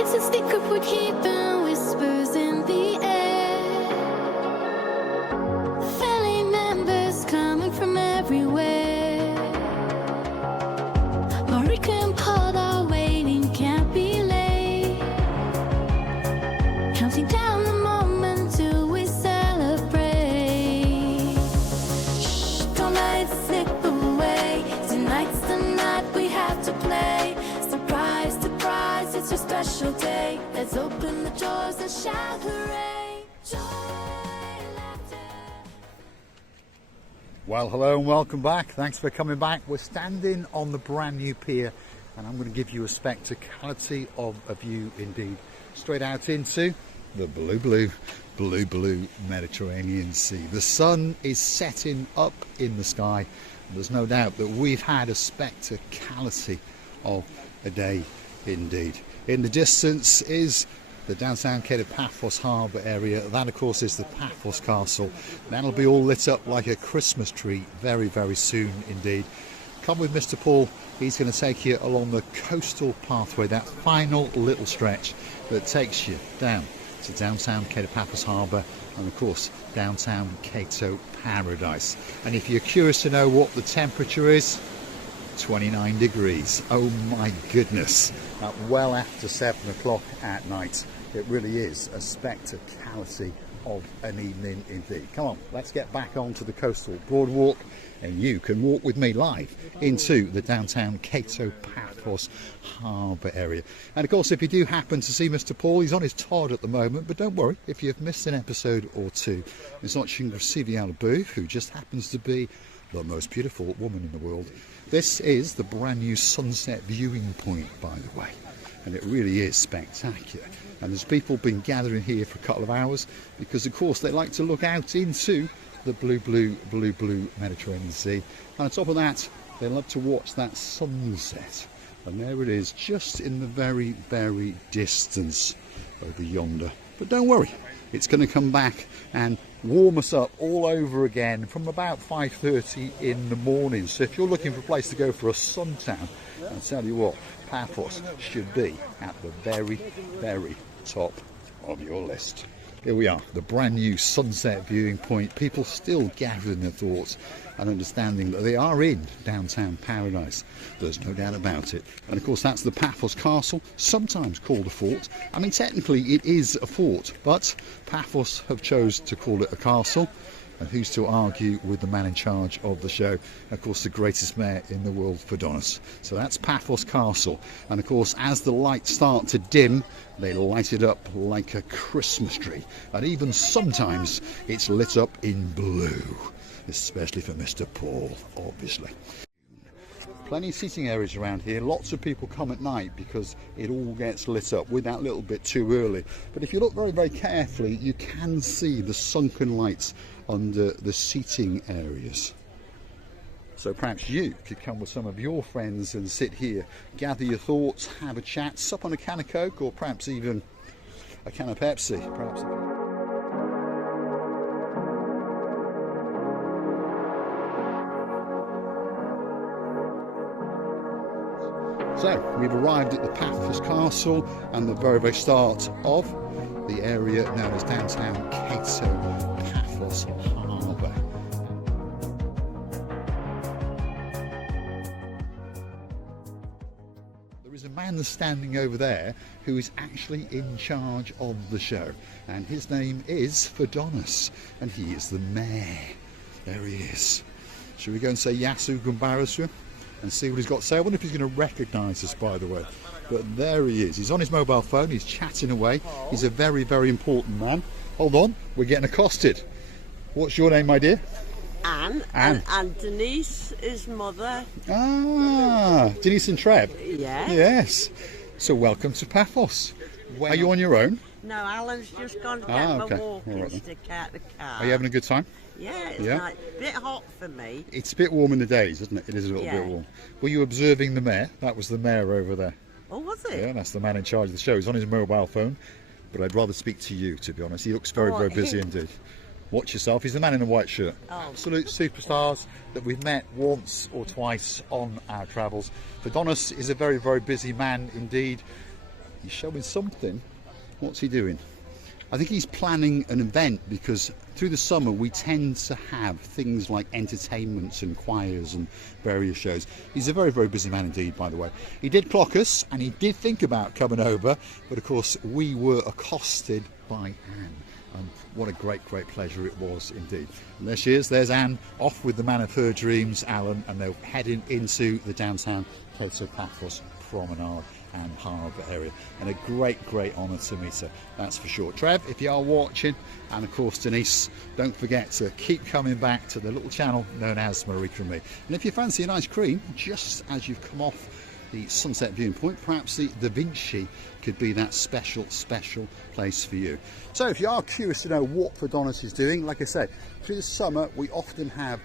It's a secret we're keeping, whispers in the air. Family members coming from everywhere. Marika and Paul are waiting, can't be late. Counting down the moment till we celebrate. Shh, don't let it slip away. Tonight's the night we have to play. Surprise, surprise, it's a special day. Let's open the doors and shout hooray. Joy, laughter. Well, hello and welcome back. Thanks for coming back. We're standing on the brand new pier and I'm going to give you a spectacularity of a view indeed. Straight out into the blue Mediterranean Sea. The sun is setting up in the sky. There's no doubt that we've had a spectacularity of a day indeed. In the distance is the downtown Paphos harbour area. That of course is the Paphos Castle. That'll be all lit up like a Christmas tree very, very soon indeed. Come with Mr. Paul. He's going to take you along the coastal pathway, that final little stretch that takes you down to downtown Paphos harbour and of course downtown Cato Paradise. And if you're curious to know what the temperature is, 29 degrees. Oh my goodness. Well after 7 o'clock at night. It really is a spectacularity of an evening indeed. Come on, let's get back onto the coastal boardwalk and you can walk with me live into the downtown Cato Paphos harbour area. And of course, if you do happen to see Mr. Paul, he's on his Todd at the moment, but don't worry, if you've missed an episode or two, it's not Chingrasivialabu, who just happens to be the most beautiful woman in the world. This is the brand new sunset viewing point, by the way, and it really is spectacular. And there's people been gathering here for a couple of hours because of course they like to look out into the blue Mediterranean Sea. And on top of that, they love to watch that sunset. And there it is, just in the very, very distance over yonder. But don't worry, it's going to come back and warm us up all over again from about 5:30 in the morning. So if you're looking for a place to go for a suntan, I'll tell you what, Paphos should be at the very, very top of your list. Here we are, the brand new sunset viewing point. People still gathering their thoughts and understanding that they are in downtown paradise. There's no doubt about it. And of course that's the Paphos Castle, sometimes called a fort. I mean technically it is a fort, but Paphos have chose to call it a castle. And who's to argue with the man in charge of the show? Of course, the greatest mayor in the world, Donis. So that's Paphos Castle. And of course, as the lights start to dim, they light it up like a Christmas tree. And even sometimes it's lit up in blue, especially for Mr. Paul, obviously. Plenty of seating areas around here. Lots of people come at night because it all gets lit up. We're that little bit too early. But if you look very, very carefully, you can see the sunken lights under the seating areas. So perhaps you could come with some of your friends and sit here, gather your thoughts, have a chat, sup on a can of Coke, or perhaps even a can of Pepsi. Perhaps. So we've arrived at the Paphos Castle and the very, very start of the area known as downtown Cato Paphos harbour. There is a man standing over there who is actually in charge of the show, and his name is Donis, and he is the mayor. There he is. Shall we go and say Yasu Gumbarasu and see what he's got to say? I wonder if he's going to recognise us, by the way. But there he is. He's on his mobile phone. He's chatting away. He's a very, very important man. Hold on. We're getting accosted. What's your name, my dear? Anne. Anne. And Denise is mother. Ah, Denise and Treb? Yeah. Yes. So welcome to Paphos. Are you on your own? No, Alan's just gone to get my okay. walking All right then. stick out the car. Are you having a good time? Yeah, it's Yeah? like a bit hot for me. It's a bit warm in the days, isn't it? It is a little Yeah. bit warm. Were you observing the mayor? That was the mayor over there. Oh, was it? Yeah, that's the man in charge of the show. He's on his mobile phone, but I'd rather speak to you, to be honest. He looks very, Oh, very busy him. indeed. Watch yourself. He's the man in the white shirt. Oh. Absolute superstars that we've met once or twice on our travels. Donis is a very, very busy man indeed. He's showing something. What's he doing? I think he's planning an event, because through the summer we tend to have things like entertainments and choirs and various shows. He's a very, very busy man indeed, by the way. He did clock us and he did think about coming over, but of course we were accosted by Anne. And what a great, great pleasure it was indeed. And there she is, there's Anne, off with the man of her dreams, Alan, and they're heading into the downtown Paphos promenade and harbour area, and a great, great honour to meet her, that's for sure. Trev, if you are watching, and of course Denise, don't forget to keep coming back to the little channel known as Marika and Me. And if you fancy an ice cream, just as you've come off the sunset viewing point, perhaps the Da Vinci could be that special place for you. So if you are curious to know what Adonis is doing, like I said, through the summer we often have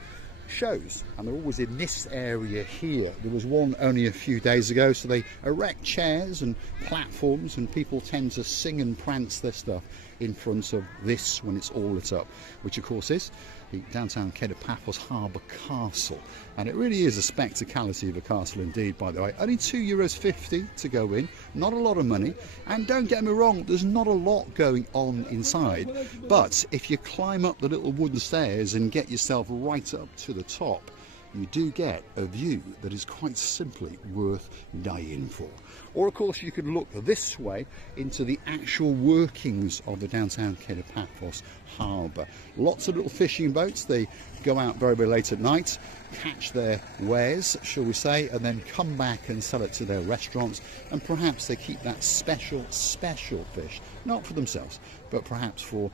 shows, and they're always in this area here. There was one only a few days ago, so they erect chairs and platforms, and people tend to sing and prance their stuff in front of this when it's all lit up, which of course is the downtown Paphos Harbour Castle. And it really is a spectacality of a castle indeed, by the way. Only €2.50 to go in, not a lot of money. And don't get me wrong, there's not a lot going on inside, but if you climb up the little wooden stairs and get yourself right up to the top, you do get a view that is quite simply worth dying for. Or of course you could look this way into the actual workings of the downtown Paphos harbour. Lots of little fishing boats, they go out very, very late at night, catch their wares, shall we say, and then come back and sell it to their restaurants, and perhaps they keep that special fish, not for themselves, but perhaps for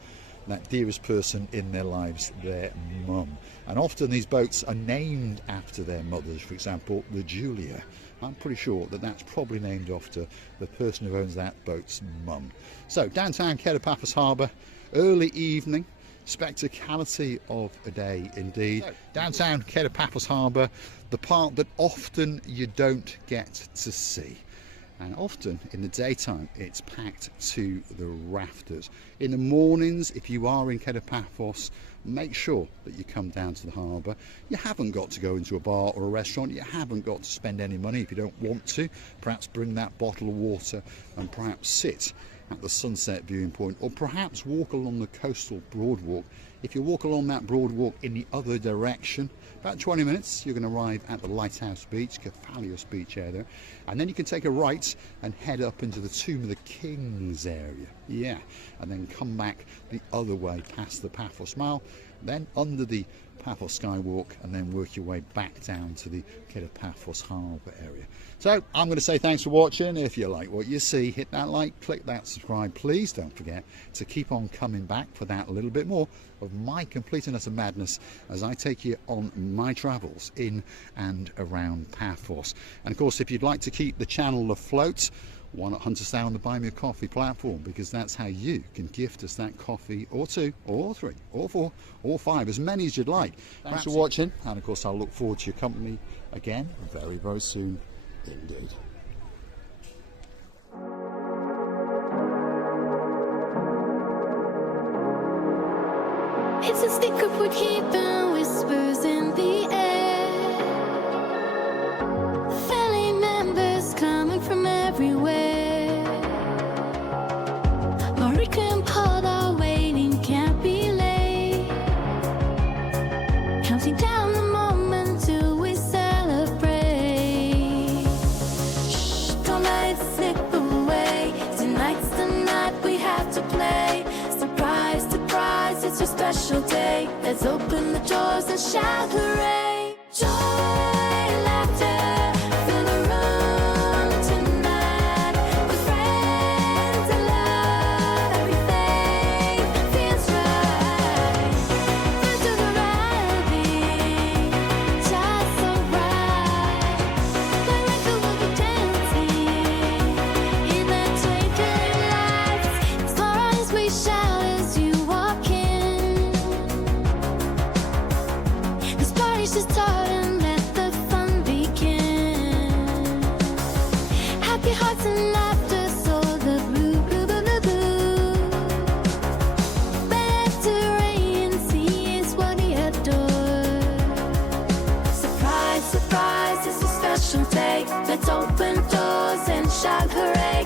that dearest person in their lives, their mum. And often these boats are named after their mothers. For example, the Julia, I'm pretty sure that that's probably named after the person who owns that boat's mum. So downtown Paphos harbour, early evening, spectacality of a day indeed. So, downtown Paphos harbour, the part that often you don't get to see. And often in the daytime it's packed to the rafters. In the mornings, if you are in Paphos, make sure that you come down to the harbour. You haven't got to go into a bar or a restaurant, you haven't got to spend any money if you don't want to. Perhaps bring that bottle of water and perhaps sit at the sunset viewing point, or perhaps walk along the coastal broadwalk. If you walk along that broadwalk in the other direction, about 20 minutes, you're going to arrive at the Lighthouse Beach, Cephalios Beach area, and then you can take a right and head up into the Tomb of the Kings area. Yeah, and then come back the other way past the Paphos Mile, then under the Paphos Skywalk, and then work your way back down to the Paphos Harbour area. So I'm going to say thanks for watching. If you like what you see, hit that like, click that subscribe. Please don't forget to keep on coming back for that little bit more of my complete and utter madness as I take you on my travels in and around Paphos. And of course, if you'd like to keep the channel afloat, why not hunt us down on the Buy Me a Coffee platform, because that's how you can gift us that coffee, or 2 or 3 or 4 or 5, as many as you'd like. Thanks for watching, and of course I'll look forward to your company again very, very soon indeed. It's a secret we're keeping, whispers in the air. Family members coming from everywhere. Marika and Paul are waiting, can't be late. Counting down the moment till we celebrate. Shh, don't let it slip away. Tonight's the night we have to play. Surprise, surprise, it's a special day. Let's open the doors and shout hooray. Joy, laughter, fill the room tonight. With friends and love, everything feels right. Feel to the right beat, just so right. Like Michael will be dancing in the twinkling lights. Explore eyes we shout as you walk in. This party's just starting, let the fun begin. Happy hearts and laughter, so the blue, blue, blue, blue, blue. Mediterranean sea is what we adore. Surprise, surprise, it's a special day. Let's open doors and shout hooray.